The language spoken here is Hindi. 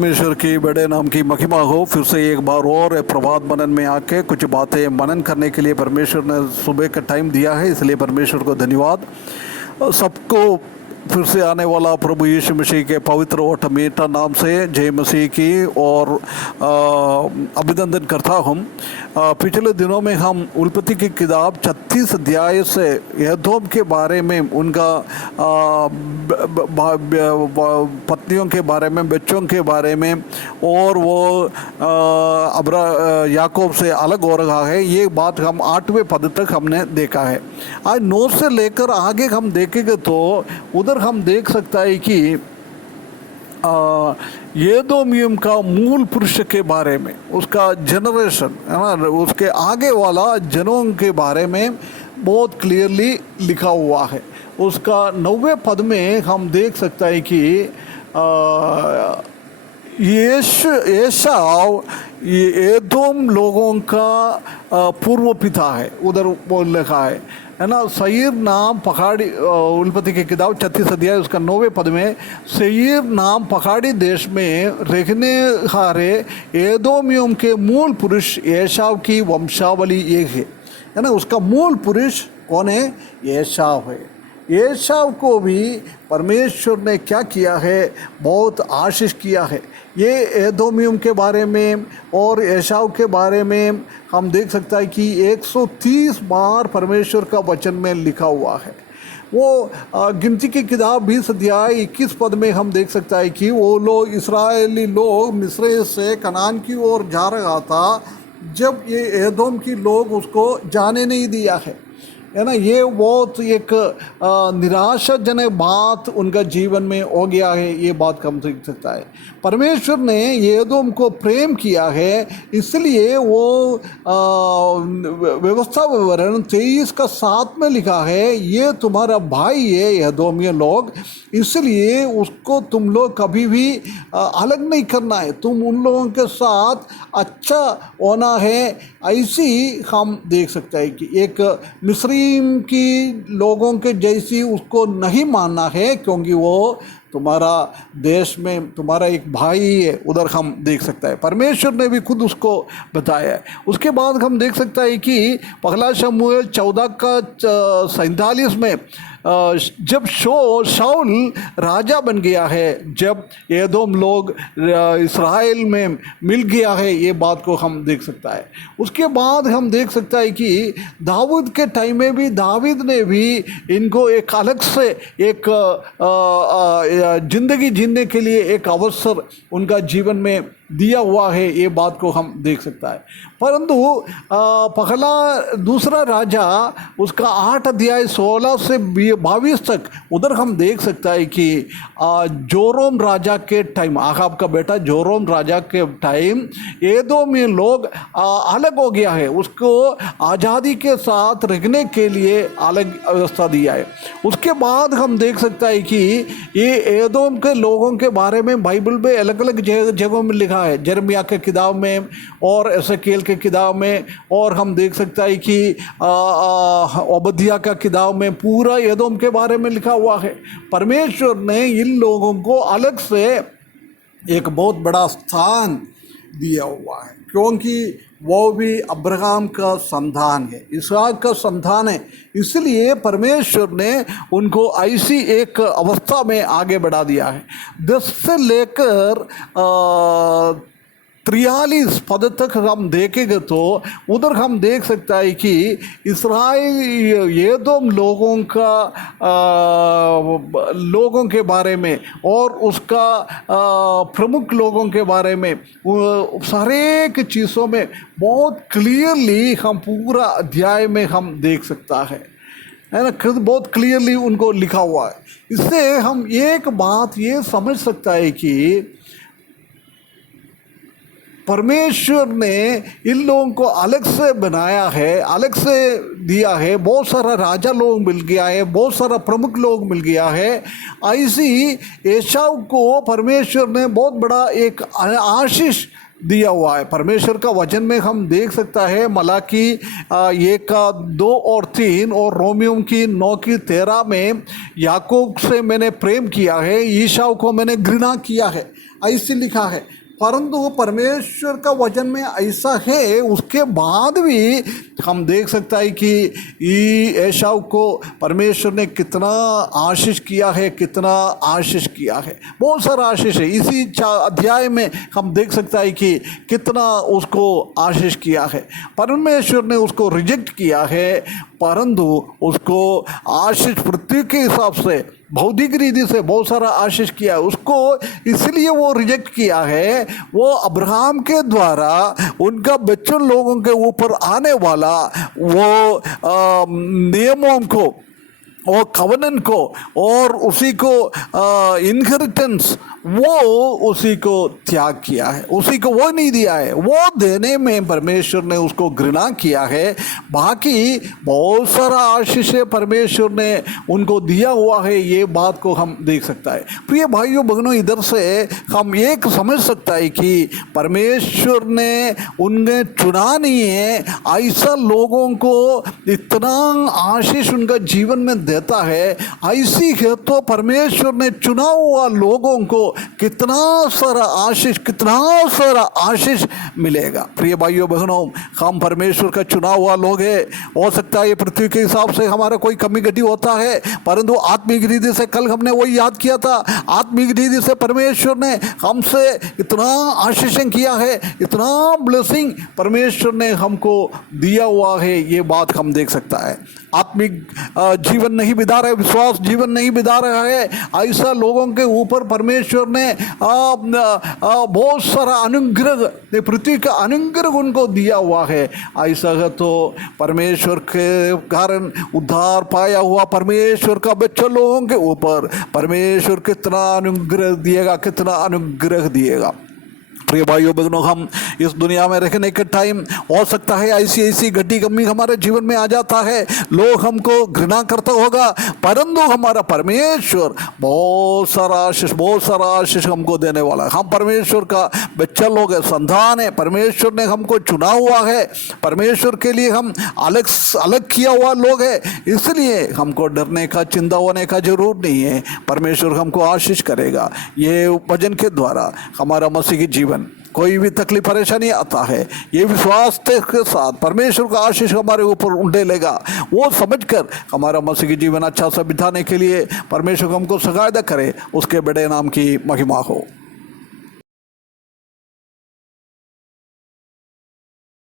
परमेश्वर की बड़े नाम की महिमा हो। फिर से एक बार और प्रभात मनन में आके कुछ बातें मनन करने के लिए परमेश्वर ने सुबह का टाइम दिया है, इसलिए परमेश्वर को धन्यवाद। सबको फिर से आने वाला प्रभु यीशु मसीह के पवित्र और मीठा नाम से जय मसीह की और अभिनंदन करता हूँ। पिछले दिनों में हम उत्पत्ति की किताब 36 अध्याय से एदोम के बारे में, उनका पत्नियों के बारे में, बच्चों के बारे में, और वो याकूब से अलग हो रहा है, ये बात हम 8वें पद तक हमने देखा है। आज 9 से लेकर आगे हम देखेंगे तो उधर हम देख सकता है कि एदोमियम का मूल पुरुष के बारे में, उसका जनरेशन है ना, उसके आगे वाला जनों के बारे में बहुत क्लियरली लिखा हुआ है। उसका 9वें पद में हम देख सकता है कि एसाव एदोम लोगों का पूर्व पिता है, उधर बोल लिखा है ना। सईर नाम पहाड़ी, उत्पत्ति की किताब 36 अध्याय उसका 9वें पद में, सईर नाम पहाड़ी देश में रहने हारे एदोमियम के मूल पुरुष एसाव की वंशावली एक है ना। उसका मूल पुरुष कौन है? एसाव है। एसाव को भी परमेश्वर ने क्या किया है? बहुत आशीष किया है। ये एदोमियम के बारे में और एसाव के बारे में हम देख सकता है कि 130 बार परमेश्वर का वचन में लिखा हुआ है। वो गिनती की किताब 20 अध्याय 21 पद में हम देख सकता है कि वो लोग, इसराइली लोग मिस्र से कनान की ओर जा रहा था, जब ये एदोम की लोग उसको जाने नहीं दिया है ना। ये बहुत एक निराशाजनक बात उनका जीवन में हो गया है, ये बात हम देख सकता है। परमेश्वर ने एदोम को प्रेम किया है, इसलिए वो व्यवस्था विवरण 23 का 7 में लिखा है, ये तुम्हारा भाई है एदोमिया लोग, इसलिए उसको तुम लोग कभी भी अलग नहीं करना है, तुम उन लोगों के साथ अच्छा होना है। ऐसी हम देख सकते हैं कि एक मिस्री की लोगों के जैसी उसको नहीं मानना है, क्योंकि वो तुम्हारा देश में तुम्हारा एक भाई है, उधर हम देख सकता है। परमेश्वर ने भी खुद उसको बताया है। उसके बाद हम देख सकता है कि पहला शमूएल 14 का 47 में जब शाऊल राजा बन गया है, जब एदोम लोग इस्राएल में मिल गया है, ये बात को हम देख सकता है। उसके बाद हम देख सकता है कि दाऊद के टाइम में भी दाऊद ने भी इनको एक अलग से एक जिंदगी जीने के लिए एक अवसर उनका जीवन में दिया हुआ है, ये बात को हम देख सकता है। परंतु पहला दूसरा राजा उसका 8 अध्याय 16 से 22 तक उधर हम देख सकता है कि जोरोम राजा के टाइम, आहाब का बेटा जोरोम राजा के टाइम एदोम में लोग अलग हो गया है, उसको आज़ादी के साथ रहने के लिए अलग व्यवस्था दिया है। उसके बाद हम देख सकता है कि ये एदोम के लोगों के बारे में बाइबल में अलग अलग जगहों में लिखा है, यिर्मयाह के किताब में और एसेकिएल के किताब में, और हम देख सकता है कि ओबद्याह का किताब में पूरा एदोम के बारे में लिखा हुआ है। परमेश्वर ने इन लोगों को अलग से एक बहुत बड़ा स्थान दिया हुआ है, क्योंकि वो भी अब्राहम का संतान है, इसहाक का संतान है, इसलिए परमेश्वर ने उनको ऐसी एक अवस्था में आगे बढ़ा दिया है। 10 से लेकर 43 पद तक हम देखेंगे तो उधर हम देख सकता है कि इस्राएल एदोम लोगों के बारे में और उसका प्रमुख लोगों के बारे में सारे की चीज़ों में बहुत क्लियरली हम पूरा अध्याय में हम देख सकता है ना, खुद बहुत क्लियरली उनको लिखा हुआ है। इससे हम एक बात ये समझ सकता है कि परमेश्वर ने इन लोगों को अलग से बनाया है, अलग से दिया है, बहुत सारा राजा लोग मिल गया है, बहुत सारा प्रमुख लोग मिल गया है। ऐसी एसाव को परमेश्वर ने बहुत बड़ा एक आशीष दिया हुआ है। परमेश्वर का वचन में हम देख सकता है मलाकी 1:2 और 3 और रोमियो की 9:13 में याकूब से मैंने प्रेम किया है, ईसाऊ को मैंने घृणा किया है, ऐसे लिखा है। परंतु परमेश्वर का वचन में ऐसा है, उसके बाद भी हम देख सकता है कि एसाव को परमेश्वर ने कितना आशीष किया है, कितना आशीष किया है, बहुत सारा आशीष है। इसी अध्याय में हम देख सकता है कि कितना उसको आशीष किया है। परमेश्वर ने उसको रिजेक्ट किया है, परंतु उसको आशीष पृथ्वी के हिसाब से भौतिक रीति से बहुत सारा आशीष किया है उसको, इसलिए वो रिजेक्ट किया है। वो अब्राहम के द्वारा उनका बच्चों लोगों के ऊपर आने वाला वो नियमों को और कवनेंट को और उसी को इनहेरिटेंस वो उसी को त्याग किया है, उसी को वो नहीं दिया है। वो देने में परमेश्वर ने उसको घृणा किया है। बाकी बहुत सारा आशीष परमेश्वर ने उनको दिया हुआ है, ये बात को हम देख सकता है। प्रिय भाइयों बहनों, इधर से हम एक समझ सकता है कि परमेश्वर ने उन्हें चुना नहीं है, ऐसा लोगों को इतना आशीष उनका जीवन में देता है। ऐसी है तो परमेश्वर ने चुना हुआ लोगों को कितना सारा आशीष मिलेगा। प्रिय भाइयों बहनों, हम परमेश्वर का चुना हुआ लोग हैं। हो सकता है ये पृथ्वी के हिसाब से हमारा कोई कमी घटी होता है, परंतु आत्मिक रीति से कल हमने वही याद किया था, आत्मिक रीति से परमेश्वर ने हमसे इतना आशीषें किया है, इतना ब्लेसिंग परमेश्वर ने हमको दिया हुआ है, ये बात हम देख सकता है। आत्मिक जीवन नहीं बिता रहे, विश्वास जीवन नहीं बिता रहा है, ऐसा लोगों के ऊपर परमेश्वर ने बहुत सारा अनुग्रह, पृथ्वी का अनुग्रह उनको दिया हुआ है। ऐसा है तो परमेश्वर के कारण उद्धार पाया हुआ परमेश्वर का बच्चा लोगों के ऊपर परमेश्वर कितना अनुग्रह दिएगा, कितना अनुग्रह दिएगा। प्रिय भाइयों बहनों, हम इस दुनिया में रहने के टाइम हो सकता है ऐसी ऐसी घटी कमी हमारे जीवन में आ जाता है, लोग हमको घृणा करता होगा, परंतु हमारा परमेश्वर बहुत सारा आशीष हमको देने वाला है। हम परमेश्वर का बच्चा लोग है, संतान है, परमेश्वर ने हमको चुना हुआ है, परमेश्वर के लिए हम अलग किया हुआ लोग है, इसलिए हमको डरने का, चिंता होने का जरूर नहीं है। परमेश्वर हमको आशीष करेगा। ये वचन के द्वारा हमारा मसीह की जीवन कोई भी तकलीफ परेशानी आता है, ये विश्वास के साथ परमेश्वर का आशीष हमारे ऊपर उंडेलेगा। वो समझकर हमारा मसीह की जीवन अच्छा सा बिताने के लिए परमेश्वर हमको सहायता करे, उसके बड़े नाम की महिमा हो।